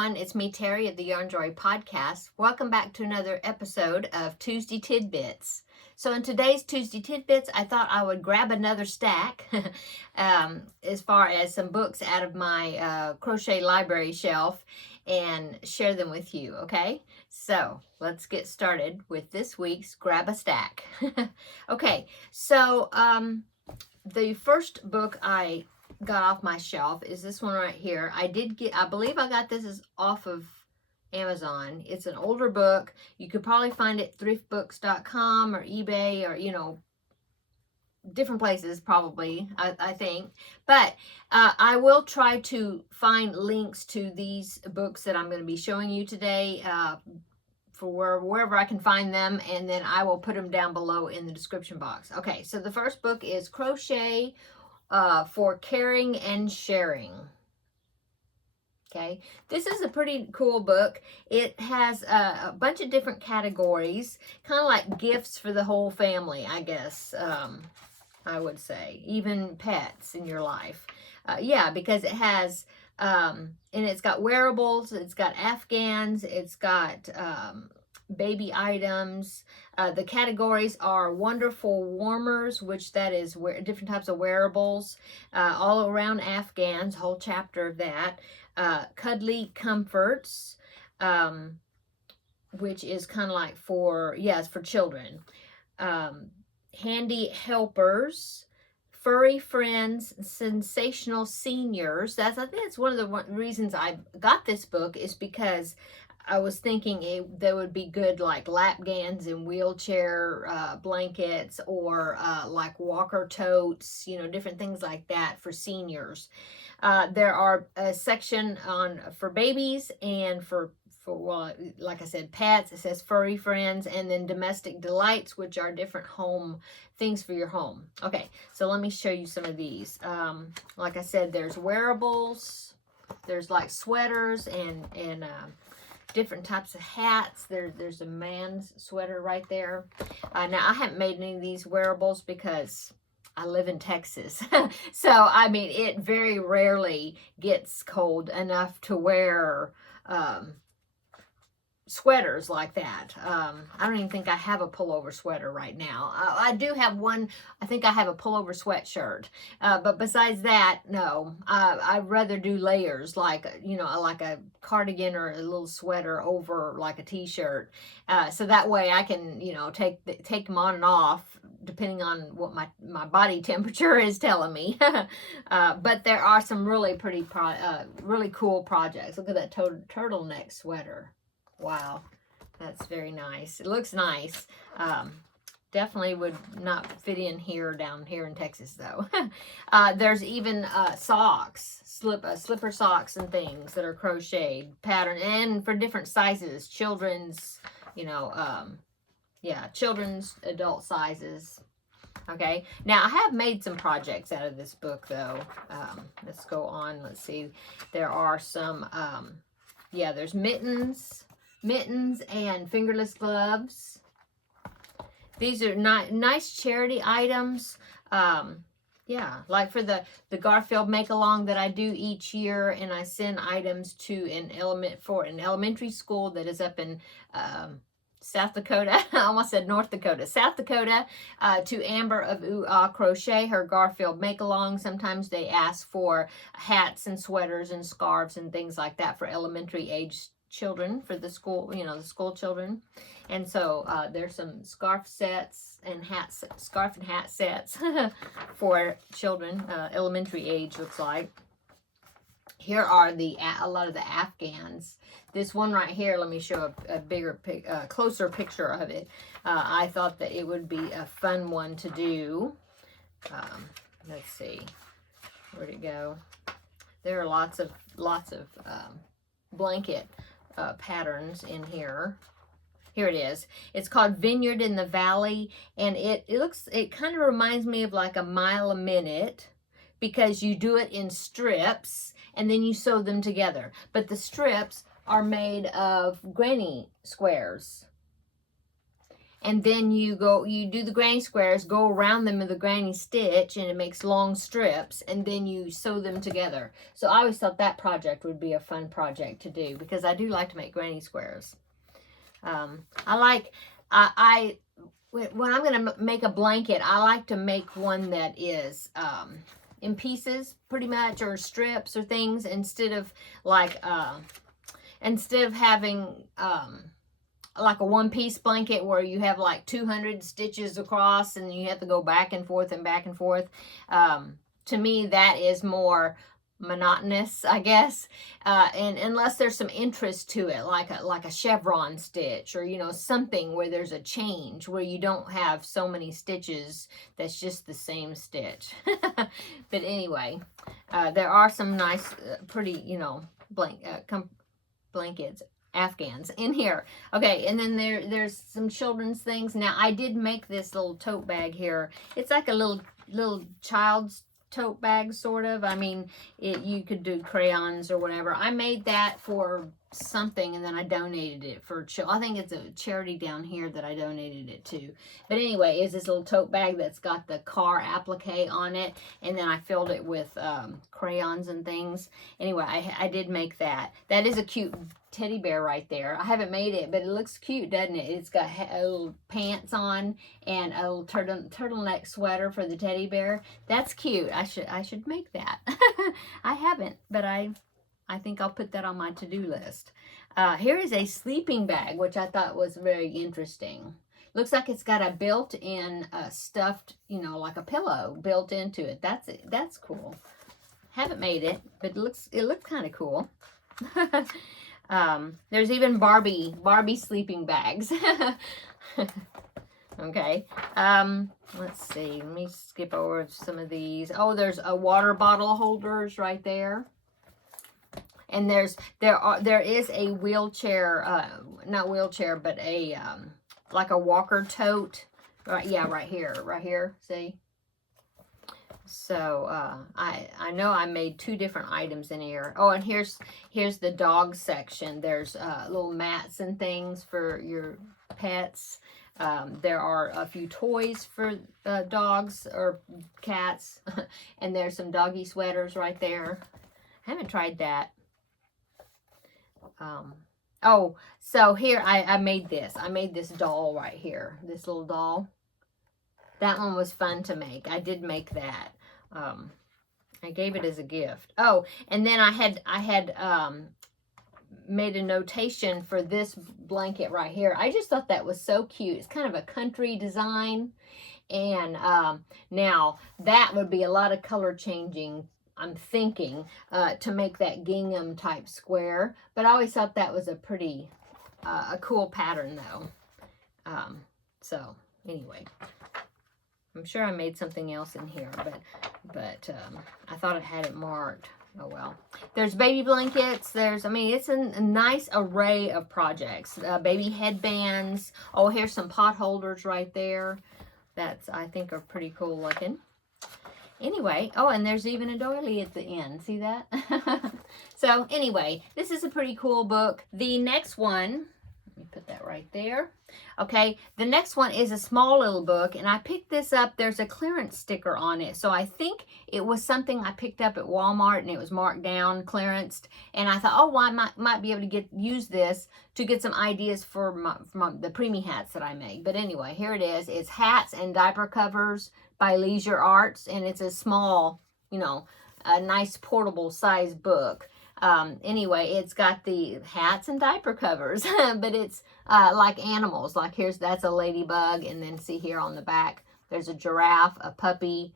everyone. It's me, Terri, of the Yarn Joy Podcast. Welcome back to another episode of Tuesday Tidbits. So in today's Tuesday Tidbits, I thought I would grab another stack as far as some books out of my crochet library shelf and share them with you, okay? So let's get started with this week's Grab a Stack. Okay, so the first book I got off my shelf is this one right here. I believe I got this off of Amazon. It's an older book. You could probably find it thriftbooks.com or eBay or, different places probably, I think. But I will try to find links to these books that I'm going to be showing you today for wherever I can find them, and then I will put them down below in the description box. Okay, so the first book is Crochet for Caring and Sharing. Okay, this is a pretty cool book. It has a bunch of different categories, kind of like gifts for the whole family, I guess, I would say, even pets in your life. Yeah, because it has, and it's got wearables, it's got afghans, it's got baby items. The categories are wonderful warmers, which that is different types of wearables, all around afghans, whole chapter of that. Cuddly comforts, which is kind of like it's for children. Handy helpers, furry friends, sensational seniors. I think it's one of the reasons I got this book, is because I was thinking there would be good like lapgans and wheelchair blankets, or like walker totes, different things like that for seniors. There are a section for babies and for well, like I said, pets. It says furry friends, and then domestic delights, which are different home things for your home. Okay, so let me show you some of these. Like I said, there's wearables, there's like sweaters and different types of hats. There's a man's sweater right there. Now, I haven't made any of these wearables because I live in Texas. So, I mean, it very rarely gets cold enough to wear sweaters like that. I don't even think I have a pullover sweater right now. I do have one. I think I have a pullover sweatshirt. But besides that, no. I'd rather do layers, like a cardigan or a little sweater over like a t-shirt. So that way I can, take them on and off depending on what my body temperature is telling me. But there are some really pretty, really cool projects. Look at that turtleneck sweater. Wow, that's very nice. It looks nice. Definitely would not fit in down here in Texas, though. There's even socks, slipper socks and things that are crocheted, pattern, and for different sizes. Children's, children's, adult sizes. Okay, now I have made some projects out of this book, though. Let's go on. Let's see. There are some, there's mittens and fingerless gloves. These are nice charity items. Like for the Garfield make-along that I do each year, and I send items to an elementary school that is up in South Dakota. I almost said North Dakota. South Dakota, to Amber of Ooh Ah Crochet, her Garfield make-along. Sometimes they ask for hats and sweaters and scarves and things like that for elementary age children, for the school, the school children. And so there's some scarf and hat sets for children, elementary age, looks like. Here are a lot of the afghans. This one right here, let me show a closer picture of it. I thought that it would be a fun one to do. Let's see, where'd it go? There are lots of blanket patterns in here. Here it is. It's called Vineyard in the Valley, and it kind of reminds me of like a mile a minute, because you do it in strips and then you sew them together. But the strips are made of granny squares. and then you do the granny squares, go around them with a granny stitch, and it makes long strips, and then you sew them together. So I always thought that project would be a fun project to do, because I do like to make granny squares. When I'm going to make a blanket, I like to make one that is in pieces, pretty much, or strips or things, instead of having like a one-piece blanket where you have like 200 stitches across and you have to go back and forth and back and forth. To me, that is more monotonous, I guess, and unless there's some interest to it, like a chevron stitch, or something where there's a change, where you don't have so many stitches that's just the same stitch. But anyway, there are some nice pretty blankets, afghans, in here. Okay, and then there's some children's things. Now I did make this little tote bag here. It's like a little child's tote bag, sort of. I mean, you could do crayons or whatever. I made that for something, and then I donated it for I think it's a charity down here that I donated it to. But anyway, it's this little tote bag that's got the car applique on it, and then I filled it with crayons and things. Anyway, I did make that. That is a cute teddy bear right there. I haven't made it, but it looks cute, doesn't it? It's got little pants on and a little turtleneck sweater for the teddy bear. That's cute. I should make that. I haven't, but I think I'll put that on my to-do list. Here is a sleeping bag, which I thought was very interesting. Looks like it's got a built-in stuffed, like a pillow built into it. That's cool. Haven't made it, but it looks kind of cool. There's even Barbie sleeping bags. Okay. Let's see. Let me skip over some of these. Oh, there's a water bottle holders right there. And there is a wheelchair, not wheelchair, but a like a walker tote. Right, yeah, right here. See? So I know I made 2 different items in here. Oh, and here's the dog section. There's little mats and things for your pets. There are a few toys for dogs or cats, and there's some doggy sweaters right there. I haven't tried that. Oh, so here I made this. I made this doll right here. This little doll. That one was fun to make. I did make that. I gave it as a gift. Oh, and then I had made a notation for this blanket right here. I just thought that was so cute. It's kind of a country design. And now that would be a lot of color changing, I'm thinking, to make that gingham type square. But I always thought that was a pretty, a cool pattern though. So anyway, I'm sure I made something else in here, but I thought it had it marked. Oh well. There's baby blankets. It's a nice array of projects. Baby headbands. Oh, here's some pot holders right there. That's, I think, are pretty cool looking. Anyway, oh, and there's even a doily at the end. See that? So anyway, this is a pretty cool book. The next one, let me put that right there. Okay, the next one is a small little book, and I picked this up. There's a clearance sticker on it, so I think it was something I picked up at Walmart, and it was marked down, clearanced, and I thought, oh, well, I might be able to use this to get some ideas for the preemie hats that I made. But anyway, here it is. It's Hats and Diaper Covers by Leisure Arts, and it's a small, a nice portable size book. Anyway, it's got the hats and diaper covers, but it's like animals. Like that's a ladybug, and then see here on the back, there's a giraffe, a puppy,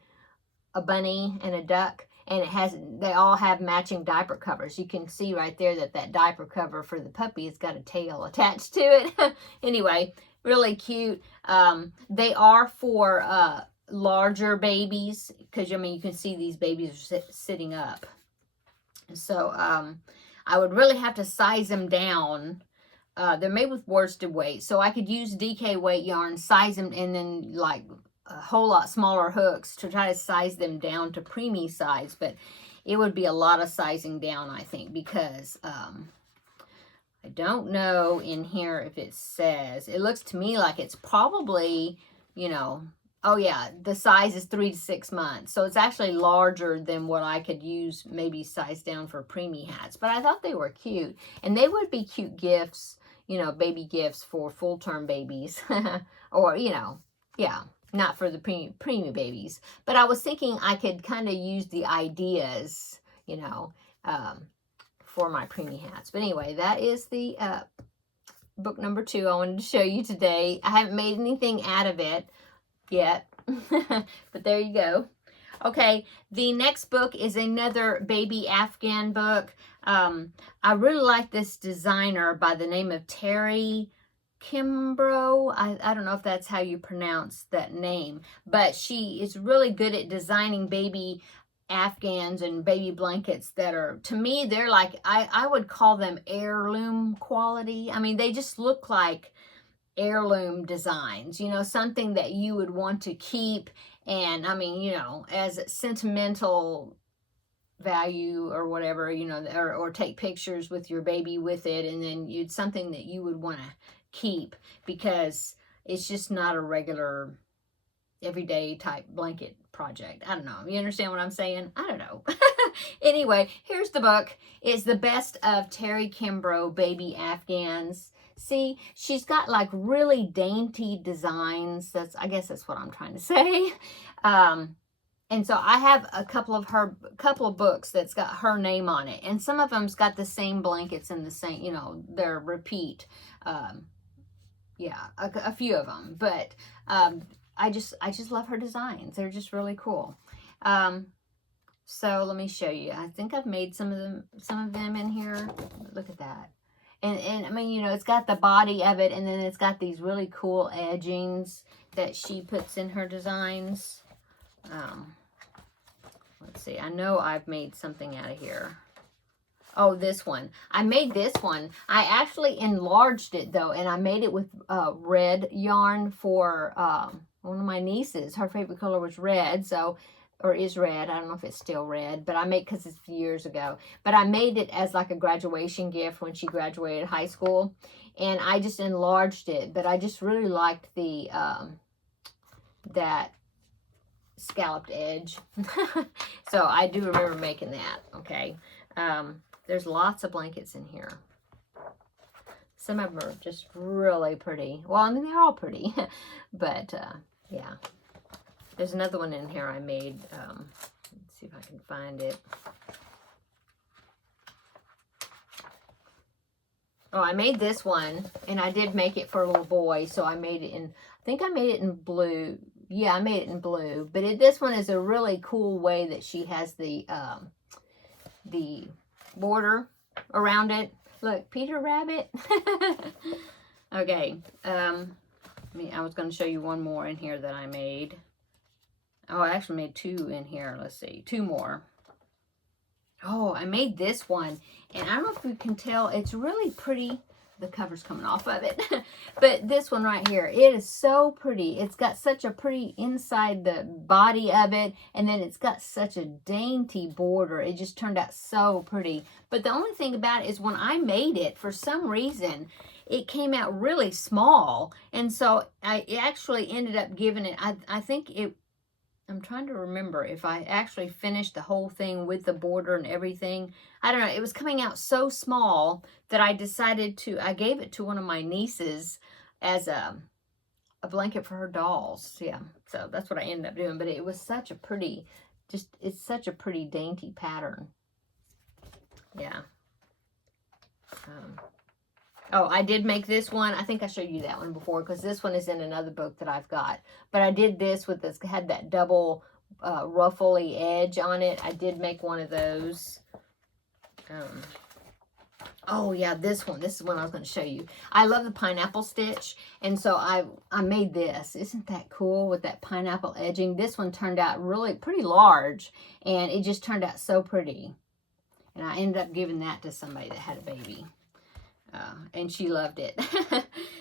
a bunny, and a duck, and they all have matching diaper covers. You can see right there that diaper cover for the puppy has got a tail attached to it. Anyway, really cute. They are for larger babies, because you can see these babies are sitting up. So I would really have to size them down. They're made with worsted weight, so I could use DK weight yarn, size them, and then like a whole lot smaller hooks to try to size them down to preemie size. But it would be a lot of sizing down, I think, because I don't know in here if it says. It looks to me like it's probably, you know, oh yeah, the size is 3 to 6 months. So it's actually larger than what I could use, maybe size down for preemie hats. But I thought they were cute. And they would be cute gifts, you know, baby gifts for full-term babies. Or, you know, yeah, not for the preemie babies. But I was thinking I could kind of use the ideas, you know, for my preemie hats. But anyway, that is the book number 2 I wanted to show you today. I haven't made anything out of it yet, but there you go. Okay, the next book is another baby Afghan book. I really like this designer by the name of Terri Kimbrough. I don't know if that's how you pronounce that name, but she is really good at designing baby Afghans and baby blankets that are, to me, they're like, I would call them heirloom quality. I mean, they just look like heirloom designs, you know, something that you would want to keep, and I mean, you know, as sentimental value or whatever, you know, or take pictures with your baby with it, and then it's something that you would want to keep because it's just not a regular everyday type blanket project. I don't know. You understand what I'm saying? I don't know. Anyway, here's the book. It's the best of Terri Kimbrough Baby Afghans. See, she's got like really dainty designs. I guess that's what I'm trying to say. And so I have a couple of books that's got her name on it, and some of them's got the same blankets and the same, you know, they're repeat. Yeah, a few of them, but I just love her designs. They're just really cool. So let me show you. I think I've made some of them in here. Look at that. And I mean, you know, it's got the body of it, and then it's got these really cool edgings that she puts in her designs. Let's see. I know I've made something out of here. Oh, this one. I made this one. I actually enlarged it, though, and I made it with red yarn for one of my nieces. Her favorite color was red, so, or is red. I don't know if it's still red, but I made, because it's years ago. But I made it as like a graduation gift when she graduated high school, and I just enlarged it. But I just really liked the that scalloped edge. So I do remember making that. Okay. There's lots of blankets in here. Some of them are just really pretty. Well, I mean, they're all pretty. But, yeah. There's another one in here I made. Let's see if I can find it. Oh, I made this one, and I did make it for a little boy. So I made it in, I think I made it in blue. Yeah, I made it in blue. But this one is a really cool way that she has the border around it. Look, Peter Rabbit. Okay. I was going to show you one more in here that I made. Oh, I actually made 2 in here. Let's see. 2 more. Oh, I made this one. And I don't know if you can tell. It's really pretty. The cover's coming off of it. But this one right here, it is so pretty. It's got such a pretty inside the body of it, and then it's got such a dainty border. It just turned out so pretty. But the only thing about it is when I made it, for some reason, it came out really small. And so I actually ended up giving it, I think it, I'm trying to remember if I actually finished the whole thing with the border and everything. I don't know. It was coming out so small that I decided I gave it to one of my nieces as a blanket for her dolls. Yeah. So that's what I ended up doing. But it was such a pretty, it's such a pretty dainty pattern. Yeah. Oh, I did make this one. I think I showed you that one before, because this one is in another book that I've got. But I did this with this, had that double ruffly edge on it. I did make one of those. Oh, yeah, this one. This is one I was going to show you. I love the pineapple stitch, and so I made this. Isn't that cool with that pineapple edging? This one turned out really pretty large, and it just turned out so pretty. And I ended up giving that to somebody that had a baby. And she loved it.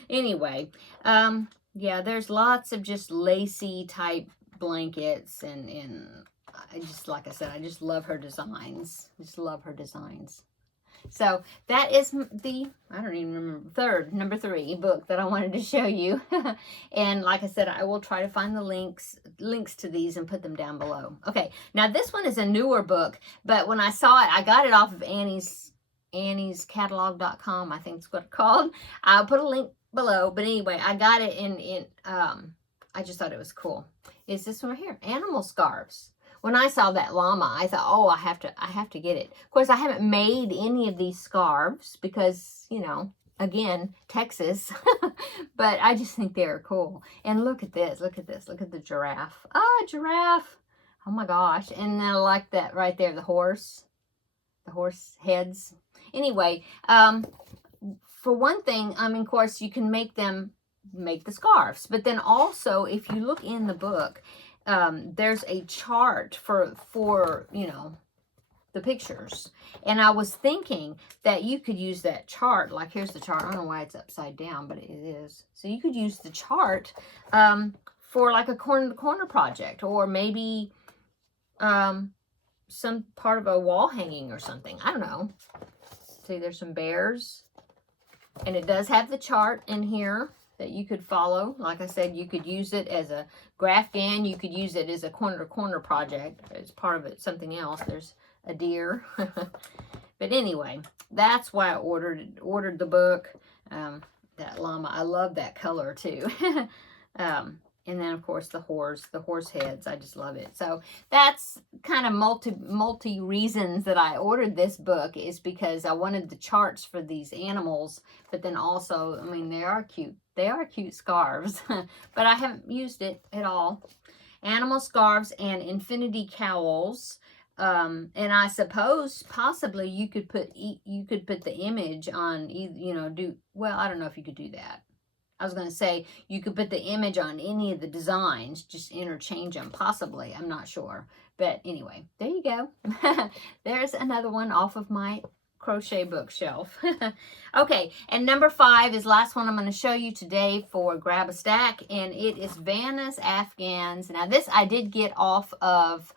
Anyway, yeah, there's lots of just lacy type blankets, and I just, like I said, I just love her designs. Just love her designs. So that is the, I don't even remember, number 3 book that I wanted to show you. And like I said, I will try to find the links to these and put them down below. Okay, now this one is a newer book, but when I saw it, I got it off of anniescatalog.com, I think it's what it's called. I'll put a link below, but anyway, I got it in I just thought it was cool. Is this one right here, Animal Scarves. When I saw that llama, I thought, oh, I have to get it. Of course, I haven't made any of these scarves because, you know, again, Texas. But I just think they're cool. And look at this. Look at this. Look at the giraffe. Ah, giraffe. Oh my gosh. And I like that right there, the horse heads. Anyway, for one thing, I mean, of course, you can make the scarves. But then also, if you look in the book, there's a chart for you know, the pictures. And I was thinking that you could use that chart. Like, here's the chart. I don't know why it's upside down, but it is. So you could use the chart for like a corner-to-corner project, or maybe some part of a wall hanging or something. I don't know. See, there's some bears. And it does have the chart in here that you could follow. Like I said, you could use it as a afghan. You could use it as a corner-to-corner project. It's part of it, something else. There's a deer. But anyway, that's why I ordered the book. That llama, I love that color too. And then, of course, the horse heads. I just love it. So that's kind of multi reasons that I ordered this book, is because I wanted the charts for these animals. But then also, I mean, they are cute. They are cute scarves. But I haven't used it at all. Animal scarves and infinity cowls. And I suppose possibly you could put the image on, you know, well, I don't know if you could do that. I was going to say you could put the image on any of the designs, just interchange them, possibly. I'm not sure. But anyway, there you go. There's another one off of my crochet bookshelf. Okay, and number 5 is the last one I'm going to show you today for Grab a Stack, and it is Vanna's Afghans. Now, this I did get off of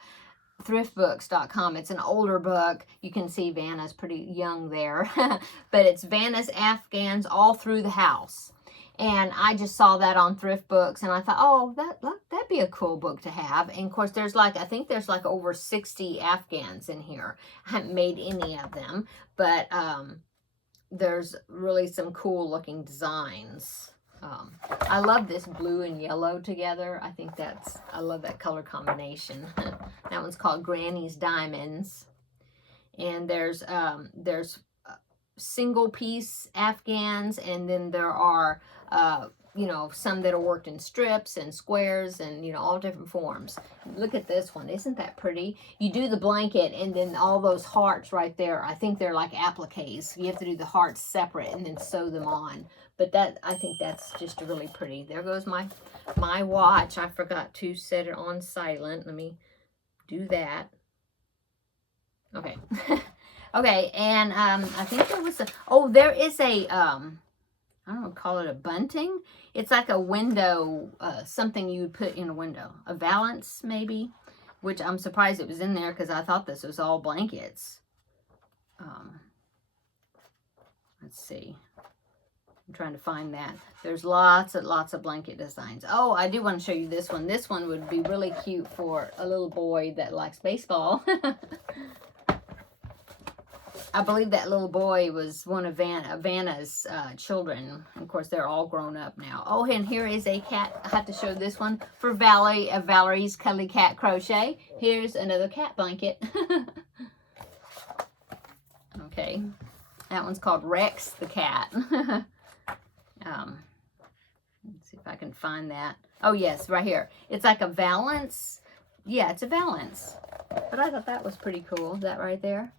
thriftbooks.com. It's an older book. You can see Vanna's pretty young there. But it's Vanna's Afghans all through the house. And I just saw that on Thrift Books, and I thought, oh, that'd be a cool book to have. And of course, there's like, I think there's like over 60 Afghans in here. I haven't made any of them, but there's really some cool looking designs. I love this blue and yellow together. I love that color combination. That one's called Granny's Diamonds. And there's single piece Afghans, and then there are you know, some that are worked in strips and squares and, you know, all different forms. Look at this one. Isn't that pretty? You do the blanket, and then all those hearts right there, I think they're like appliques. You have to do the hearts separate and then sew them on. But I think that's just really pretty. There goes my watch. I forgot to set it on silent. Let me do that. Okay. Okay, and I think there was there is a, I don't know, call it a bunting. It's like a window, something you would put in a window. A valance, maybe, which I'm surprised it was in there because I thought this was all blankets. Let's see. I'm trying to find that. There's lots of blanket designs. Oh, I do want to show you this one. This one would be really cute for a little boy that likes baseball. I believe that little boy was one of Vanna's children. Of course, they're all grown up now. Oh, and here is a cat. I have to show this one for Valerie of Valerie's Cuddly Cat Crochet. Here's another cat blanket. Okay. That one's called Rex the cat. Let's see if I can find that. Oh, yes, right here. It's like a valance. Yeah, it's a valance. But I thought that was pretty cool. That right there.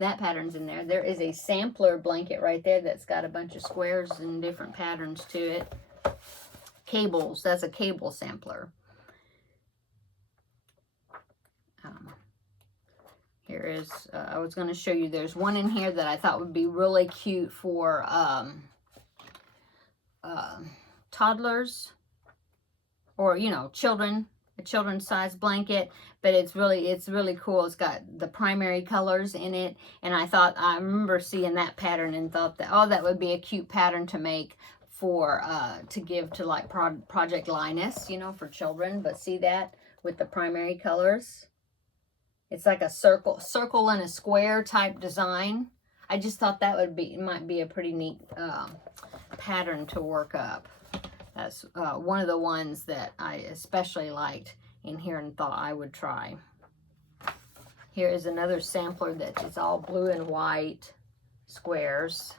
That pattern's in there. There is a sampler blanket right there that's got a bunch of squares and different patterns to it. Cables. That's a cable sampler. Here is, I was going to show you, there's one in here that I thought would be really cute for toddlers or, you know, children. a children's size blanket, but it's really cool. It's got the primary colors in it, and I remember seeing that pattern and thought that, oh, that would be a cute pattern to make for to give to like Project Linus, you know, for children. But see that with the primary colors? It's like a circle and a square type design. I just thought that might be a pretty neat pattern to work up. That's one of the ones that I especially liked in here and thought I would try. Here is another sampler that is all blue and white squares.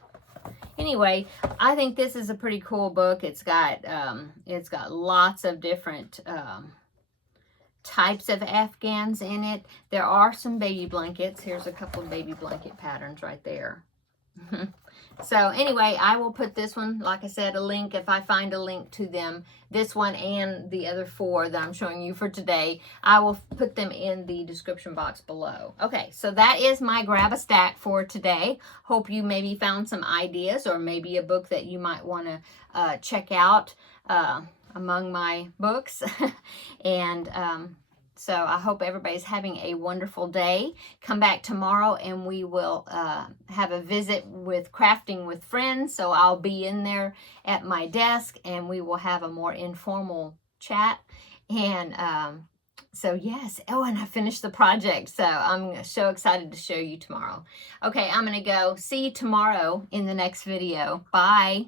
Anyway, I think this is a pretty cool book. It's got lots of different types of afghans in it. There are some baby blankets. Here's a couple of baby blanket patterns right there. So anyway, I will put this one, like I said, a link if I find a link to them. This one and the other 4 that I'm showing you for today, I will put them in the description box below. Okay, so that is my grab a stack for today. Hope you maybe found some ideas or maybe a book that you might want to check out among my books. And so I hope everybody's having a wonderful day. Come back tomorrow and we will have a visit with Crafting with Friends. So I'll be in there at my desk and we will have a more informal chat. And so yes, oh, and I finished the project. So I'm so excited to show you tomorrow. Okay, I'm going to go. See you tomorrow in the next video. Bye.